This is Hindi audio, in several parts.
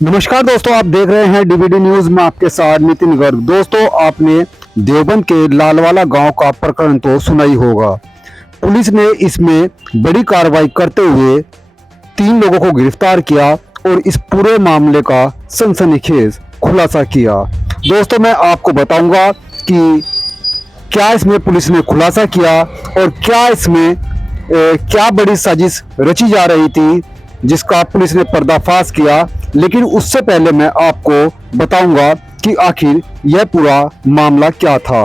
नमस्कार दोस्तों, आप देख रहे हैं डीवीडी न्यूज में आपके साथ नितिन गर्ग। दोस्तों, आपने देवबंद के लालवाला गांव का प्रकरण तो सुना ही होगा। पुलिस ने इसमें बड़ी कार्रवाई करते हुए 3 लोगों को गिरफ्तार किया और इस पूरे मामले का सनसनीखेज खुलासा किया। दोस्तों, मैं आपको बताऊंगा कि क्या इसमें पुलिस ने खुलासा किया और क्या इसमें क्या बड़ी साजिश रची जा रही थी जिसका पुलिस ने पर्दाफाश किया। लेकिन उससे पहले मैं आपको बताऊंगा कि आखिर यह पूरा मामला क्या था।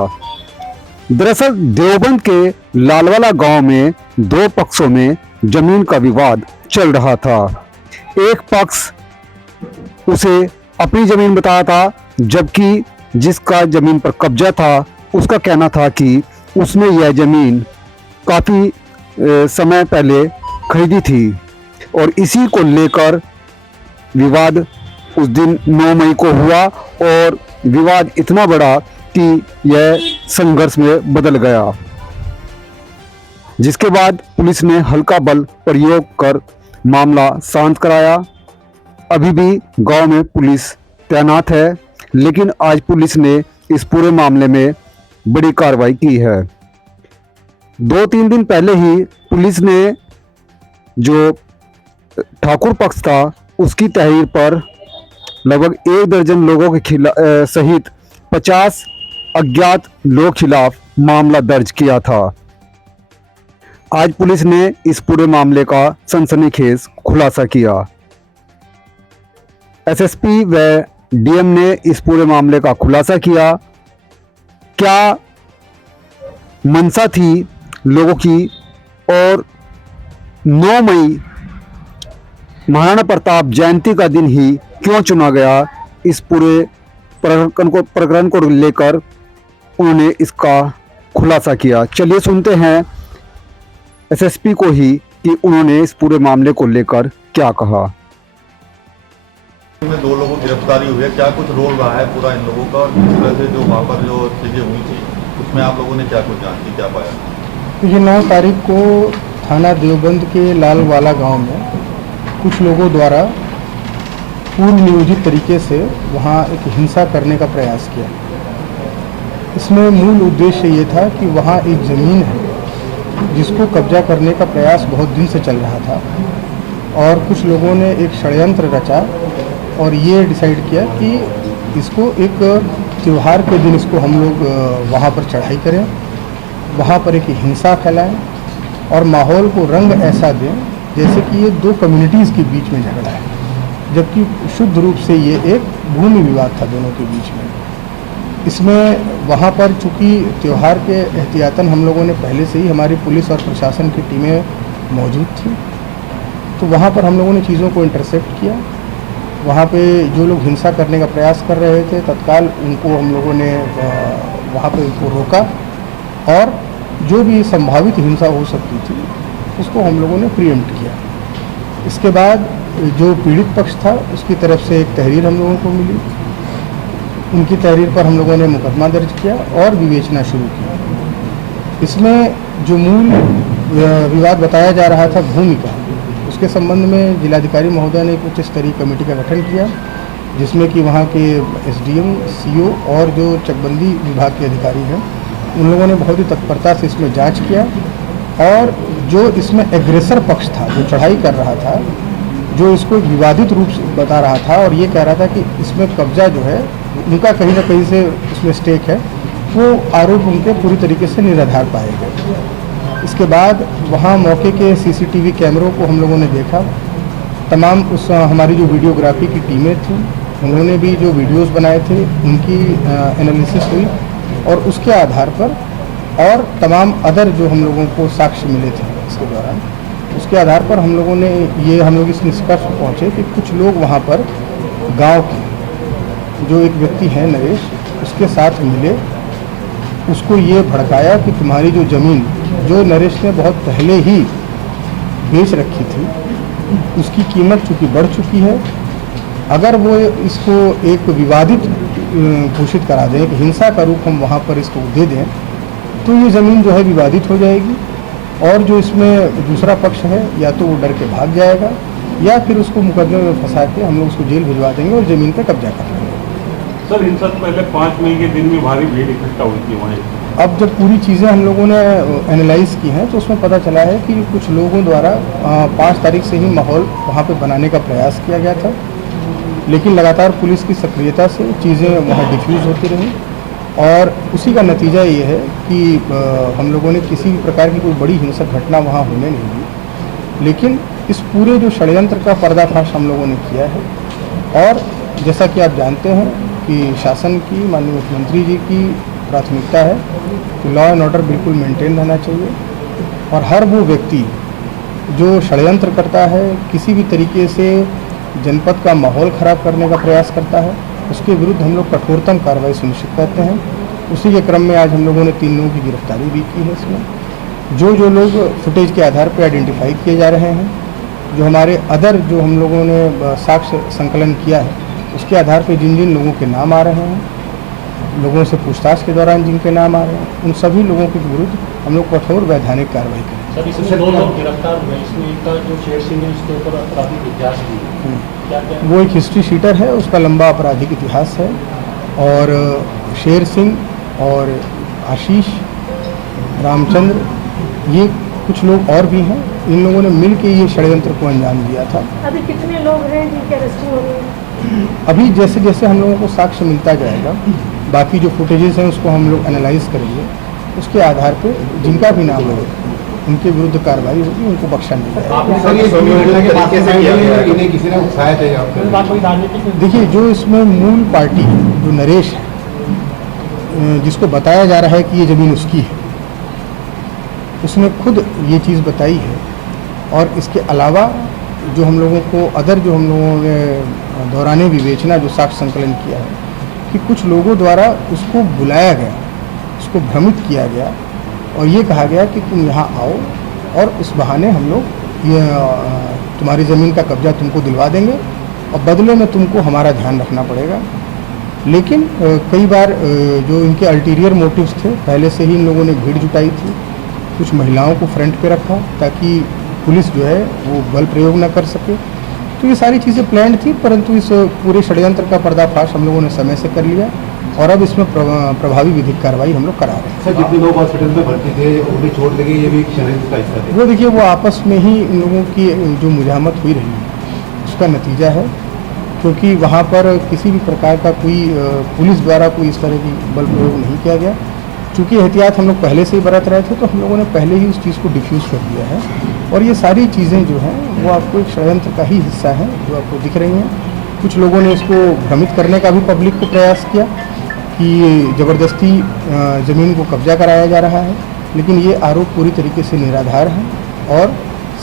दरअसल देवबंद के लालवाला गांव में 2 पक्षों में जमीन का विवाद चल रहा था। एक पक्ष उसे अपनी जमीन बताया था, जबकि जिसका जमीन पर कब्जा था उसका कहना था कि उसने यह जमीन काफी समय पहले खरीदी थी और इसी को लेकर विवाद उस दिन 9 मई को हुआ और विवाद इतना बड़ा कि यह संघर्ष में बदल गया, जिसके बाद पुलिस ने हल्का बल प्रयोग कर मामला शांत कराया। अभी भी गांव में पुलिस तैनात है, लेकिन आज पुलिस ने इस पूरे मामले में बड़ी कार्रवाई की है। 2-3 दिन पहले ही पुलिस ने जो ठाकुर पक्ष था उसकी तहरीर पर लगभग 1 दर्जन लोगों के सहित 50 अज्ञात लोग खिलाफ मामला दर्ज किया था। आज पुलिस ने इस पूरे मामले का सनसनीखेज खुलासा किया। एसएसपी व डीएम ने इस पूरे मामले का खुलासा किया। क्या मंशा थी लोगों की और 9 मई महाराणा प्रताप जयंती का दिन ही क्यों चुना गया, इस पूरे प्रकरण को लेकर उन्होंने इसका खुलासा किया। चलिए सुनते हैं एसएसपी को ही कि उन्होंने इस पूरे मामले को लेकर क्या कहा। में 2 लोगों की गिरफ्तारी हुई है, क्या कुछ रोल रहा है पूरा इन लोगों का, और किस तरह से जो वहाँ पर जो चीज़ें हुई थी उसमें आप लोगों ने क्या कुछ जान की, क्या पाया? ये 9 तारीख को थाना देवबंद के लालवाला गांव में कुछ लोगों द्वारा पूर्व नियोजित तरीके से वहां एक हिंसा करने का प्रयास किया। इसमें मूल उद्देश्य ये था कि वहां एक ज़मीन है जिसको कब्जा करने का प्रयास बहुत दिन से चल रहा था और कुछ लोगों ने एक षड्यंत्र रचा और ये डिसाइड किया कि इसको एक त्यौहार के दिन इसको हम लोग वहाँ पर चढ़ाई करें, वहाँ पर एक हिंसा फैलाएं और माहौल को रंग ऐसा दें जैसे कि ये 2 कम्युनिटीज़ के बीच में झगड़ा है, जबकि शुद्ध रूप से ये एक भूमि विवाद था दोनों के बीच में। इसमें वहाँ पर चूँकि त्यौहार के एहतियातन हम लोगों ने पहले से ही हमारी पुलिस और प्रशासन की टीमें मौजूद थी, तो वहाँ पर हम लोगों ने चीज़ों को इंटरसेप्ट किया। वहाँ पे जो लोग हिंसा करने का प्रयास कर रहे थे तत्काल उनको हम लोगों ने वहाँ पे उनको रोका और जो भी संभावित हिंसा हो सकती थी उसको हम लोगों ने प्रीएम्प्ट किया। इसके बाद जो पीड़ित पक्ष था उसकी तरफ से एक तहरीर हम लोगों को मिली, उनकी तहरीर पर हम लोगों ने मुकदमा दर्ज किया और विवेचना शुरू की। इसमें जो मूल विवाद बताया जा रहा था भूमि का, उसके संबंध में जिलाधिकारी महोदय ने एक उच्च स्तरीय कमेटी का गठन किया, जिसमें कि वहाँ के एसडीएम, सीओ और जो चकबंदी विभाग के अधिकारी हैं उन लोगों ने बहुत ही तत्परता से इसमें जांच किया और जो इसमें एग्रेसर पक्ष था, जो चढ़ाई कर रहा था, जो इसको विवादित रूप से बता रहा था और ये कह रहा था कि इसमें कब्जा जो है उनका कहीं ना कहीं से उसमें स्टेक है, वो आरोप उनके पूरी तरीके से निराधार पाए गए। इसके बाद वहाँ मौके के सीसीटीवी कैमरों को हम लोगों ने देखा। तमाम उस हमारी जो वीडियोग्राफी की टीमें थी उन्होंने भी जो वीडियोस बनाए थे उनकी एनालिसिस हुई और उसके आधार पर और तमाम अदर जो हम लोगों को साक्ष्य मिले थे इसके दौरान, उसके आधार पर हम लोग इस निष्कर्ष पर पहुँचे कि कुछ लोग वहाँ पर गांव के जो एक व्यक्ति हैं नरेश, उसके साथ मिले, उसको ये भड़काया कि तुम्हारी जो ज़मीन जो नरेश ने बहुत पहले ही बेच रखी थी उसकी कीमत चूँकि बढ़ चुकी है, अगर वो इसको एक विवादित घोषित करा दें कि हिंसा का रूप हम वहाँ पर इसको दे दें तो ये ज़मीन जो है विवादित हो जाएगी और जो इसमें दूसरा पक्ष है या तो वो डर के भाग जाएगा या फिर उसको मुकदमे में फंसा के हम लोग उसको जेल भिजवा देंगे और ज़मीन पर कब्जा कर लेंगे। सर हिंसा से पहले 5 मई के दिन में भारी भीड़ इकट्ठा हुई थी वहाँ। अब जब पूरी चीज़ें हम लोगों ने एनालाइज़ की हैं तो उसमें पता चला है कि कुछ लोगों द्वारा 5 तारीख से ही माहौल वहाँ पे बनाने का प्रयास किया गया था, लेकिन लगातार पुलिस की सक्रियता से चीज़ें वहाँ डिफ्यूज़ होती रहीं और उसी का नतीजा ये है कि हम लोगों ने किसी भी प्रकार की कोई बड़ी हिंसक घटना वहाँ होने नहीं दी। लेकिन इस पूरे जो षड्यंत्र का पर्दाफाश हम लोगों ने किया है, और जैसा कि आप जानते हैं कि शासन की, माननीय मुख्यमंत्री जी की प्राथमिकता है कि लॉ एंड ऑर्डर बिल्कुल मेंटेन रहना चाहिए और हर वो व्यक्ति जो षड्यंत्र करता है, किसी भी तरीके से जनपद का माहौल ख़राब करने का प्रयास करता है, उसके विरुद्ध हम लोग कठोरतम कार्रवाई सुनिश्चित करते हैं। उसी के क्रम में आज हम लोगों ने 3 लोगों की गिरफ्तारी भी की है। इसमें जो लोग फुटेज के आधार पर आइडेंटिफाई किए जा रहे हैं, जो हमारे अदर जो हम लोगों ने साक्ष्य संकलन किया है, उसके आधार पर जिन जिन लोगों के नाम आ रहे हैं, लोगों से पूछताछ के दौरान जिनके नाम आ रहे हैं, उन सभी लोगों के विरुद्ध हम लोग कठोर वैधानिक कार्रवाई करें। सर इसमें 2 लोग गिरफ्तार हुए, इसमें एक का जो शेर सिंह है उसके ऊपर आपराधिक इतिहास भी है। क्या वो एक हिस्ट्री शीटर है, उसका लंबा आपराधिक इतिहास है, और शेर सिंह और आशीष, रामचंद्र, ये कुछ लोग और भी हैं। इन लोगों ने मिल के ये षड्यंत्र को अंजाम दिया था। अभी कितने लोग हैं जिनकी अरेस्टिंग हो रही है? अभी जैसे जैसे हम लोगों को साक्ष्य मिलता जाएगा, बाकी जो फुटेजेस हैं उसको हम लोग एनालाइज करेंगे, उसके आधार पे जिनका भी नाम है उनके विरुद्ध कार्रवाई होगी, उनको बख्शा नहीं जाएगा। देखिए, जो इसमें मूल पार्टी जो नरेश है, जिसको बताया जा रहा है कि ये ज़मीन उसकी है, उसने खुद ये चीज़ बताई है। और इसके अलावा जो हम लोगों को अदर जो हम लोगों ने दौराने विवेचना जो साक्ष्य संकलन किया है कि कुछ लोगों द्वारा उसको बुलाया गया, उसको भ्रमित किया गया और ये कहा गया कि तुम यहाँ आओ और उस बहाने हम लोग ये तुम्हारी ज़मीन का कब्जा तुमको दिलवा देंगे और बदले में तुमको हमारा ध्यान रखना पड़ेगा। लेकिन कई बार जो इनके अल्टीरियर मोटिव्स थे, पहले से ही इन लोगों ने भीड़ जुटाई थी, कुछ महिलाओं को फ्रंट पे रखा ताकि पुलिस जो है वो बल प्रयोग न कर सके। तो ये सारी चीज़ें प्लान्ड थी, परंतु इस पूरे षड्यंत्र का पर्दाफाश हम लोगों ने समय से कर लिया और अब इसमें प्रभावी विधिक कार्रवाई हम लोग करा रहे हैं। सर, जितने लोग हॉस्पिटल में भर्ती थे वो भी छोड़ देंगे, ये भी एक षड्यंत्र का हिस्सा थे। वो देखिए, वो आपस में ही इन लोगों की जो मुजाहमत हुई रही है उसका नतीजा है, क्योंकि वहाँ पर किसी भी प्रकार का कोई पुलिस द्वारा कोई इस तरह की बल प्रयोग नहीं किया गया। चूँकि एहतियात हम लोग पहले से ही बरत रहे थे, तो हम लोगों ने पहले ही उस चीज़ को डिफ्यूज़ कर दिया है और ये सारी चीज़ें जो हैं वो आपको एक षड्यंत्र का ही हिस्सा है जो आपको दिख रही हैं। कुछ लोगों ने इसको भ्रमित करने का भी पब्लिक को प्रयास किया कि ज़बरदस्ती ज़मीन को कब्जा कराया जा रहा है, लेकिन ये आरोप पूरी तरीके से निराधार है और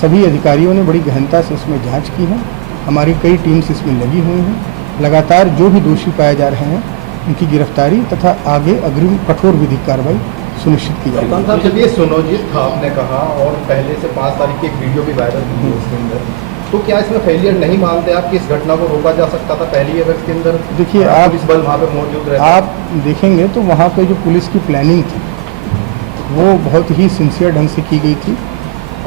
सभी अधिकारियों ने बड़ी गहनता से इसमें जांच की है। हमारी कई टीम्स इसमें लगी हुई हैं। लगातार जो भी दोषी पाए जा रहे हैं उनकी गिरफ्तारी तथा आगे अग्रिम कठोर विधिक कार्रवाई सुनिश्चित की जाएगी। जब ये सुनियोजित था, आपने कहा, और पहले से 5 तारीख की एक वीडियो भी वायरल हुई है उसके अंदर, तो क्या इसमें फेलियर नहीं मानते आप कि इस घटना को रोका जा सकता था पहले ही अगर इसके अंदर देखिए, आप पुलिस बल वहाँ पे मौजूद रहता? आप देखेंगे तो वहाँ पे जो पुलिस की प्लानिंग थी वो बहुत ही सिंसियर ढंग से की गई थी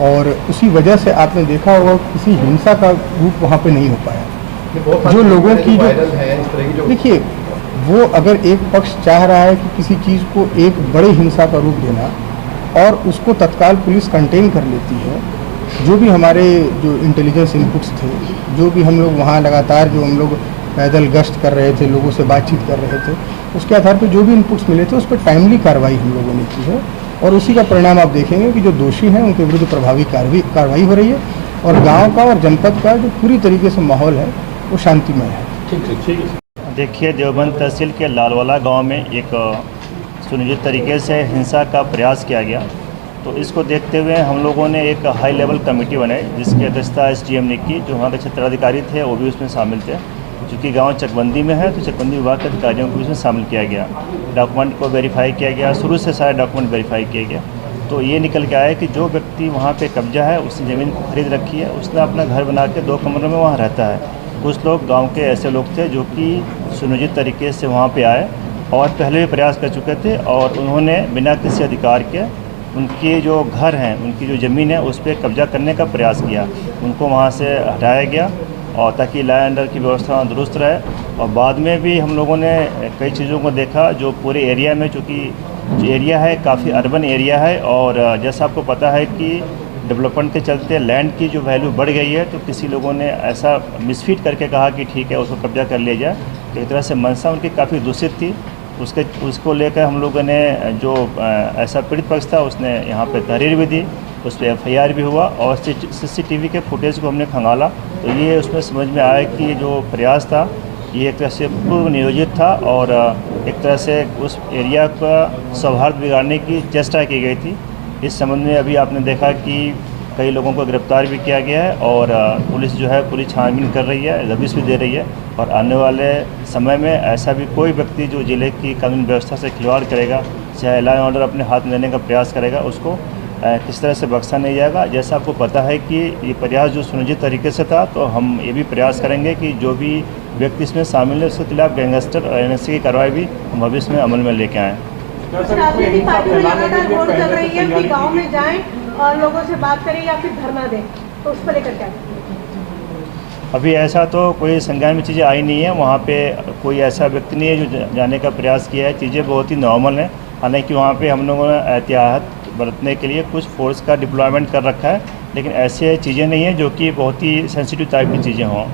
और उसी वजह से आपने देखा होगा किसी हिंसा का रूप वहाँ पे नहीं हो पाया। जो लोगों की जो देखिए, वो अगर एक पक्ष चाह रहा है कि किसी चीज़ को एक बड़े हिंसा का रूप देना और उसको तत्काल पुलिस कंटेन कर लेती है। जो भी हमारे जो इंटेलिजेंस इनपुट्स थे, जो भी हम लोग वहाँ लगातार जो हम लोग पैदल गश्त कर रहे थे, लोगों से बातचीत कर रहे थे, उसके आधार पर जो भी इनपुट्स मिले थे उस पर टाइमली कार्रवाई हम लोगों ने की है और उसी का परिणाम आप देखेंगे कि जो दोषी हैं उनके विरुद्ध प्रभावी कार्रवाई हो रही है और गाँव का और जनपद का जो पूरी तरीके से माहौल है वो शांतिमय है। ठीक है। देखिए, देवबंद तहसील के लालवाला गांव में एक सुनियोजित तरीके से हिंसा का प्रयास किया गया। तो इसको देखते हुए हम लोगों ने एक हाई लेवल कमेटी बनाई जिसकी अध्यक्षता SDM ने की। जो वहाँ के क्षेत्राधिकारी थे वो भी उसमें शामिल थे। चूँकि गांव चकबंदी में है तो चकबंदी विभाग के अधिकारियों को इसमें शामिल किया गया। डॉक्यूमेंट को वेरीफाई किया गया, शुरू से सारे डॉक्यूमेंट वेरीफाई किया गया। तो ये निकल के आया कि जो व्यक्ति वहाँ पर कब्जा है उसने ज़मीन खरीद रखी है, उसने अपना घर बना के 2 कमरों में वहाँ रहता है। कुछ लोग गांव के ऐसे लोग थे जो कि सुनियोजित तरीके से वहाँ पे आए और पहले भी प्रयास कर चुके थे और उन्होंने बिना किसी अधिकार के उनके जो घर हैं, उनकी जो ज़मीन है उस पर कब्जा करने का प्रयास किया। उनको वहाँ से हटाया गया और ताकि लॉ एंड ऑर्डर की व्यवस्था दुरुस्त रहे। और बाद में भी हम लोगों ने कई चीज़ों को देखा जो पूरे एरिया में, चूँकि जो एरिया है काफ़ी अर्बन एरिया है और जैसा आपको पता है कि डेवलपमेंट के चलते लैंड की जो वैल्यू बढ़ गई है, तो किसी लोगों ने ऐसा मिसफीट करके कहा कि ठीक है उसको कब्जा कर लिया जाए। तो एक तरह से मंशा उनकी काफ़ी दूषित थी। उसको लेकर हम लोगों ने जो ऐसा पीड़ित पक्ष था उसने यहाँ पे तहरीर भी दी, उस पर FIR भी हुआ और CCTV के फुटेज को हमने खंगाला। तो ये उसमें समझ में आया कि जो प्रयास था ये एक तरह से पूर्व नियोजित था और एक तरह से उस एरिया का सौहार्द बिगाड़ने की चेष्टा की गई थी। इस संबंध में अभी आपने देखा कि कई लोगों को गिरफ्तार भी किया गया है और पुलिस जो है पूरी छानबीन कर रही है, दबिश भी दे रही है। और आने वाले समय में ऐसा भी कोई व्यक्ति जो ज़िले की कानून व्यवस्था से खिलवाड़ करेगा, चाहे लॉ एंड ऑर्डर अपने हाथ में लेने का प्रयास करेगा, उसको किस तरह से बख्शा नहीं जाएगा। जैसा आपको पता है कि ये प्रयास जो सुनिश्चित तरीके से था, तो हम ये भी प्रयास करेंगे कि जो भी व्यक्ति इसमें शामिल है उसके खिलाफ गैंगस्टर और NSA की कार्रवाई भी हम भविष्य में अमल में लेके आएँ। राजनीतिक पार्टियों में लगातार वोट चल रही है कि गांव में जाएं और लोगों से बात करें या फिर धरना दें, तो उस पर लेकर क्या? अभी ऐसा तो कोई संज्ञान में चीज़ें आई नहीं है। वहाँ पे कोई ऐसा व्यक्ति नहीं है जो जाने का प्रयास किया है। चीज़ें बहुत ही नॉर्मल हैं। हालांकि वहाँ पे हम लोगों ने एहतियात बरतने के लिए कुछ फोर्स का डिप्लॉयमेंट कर रखा है, लेकिन ऐसे चीज़ें नहीं हैं जो कि बहुत ही सेंसिटिव टाइप की चीज़ें हों।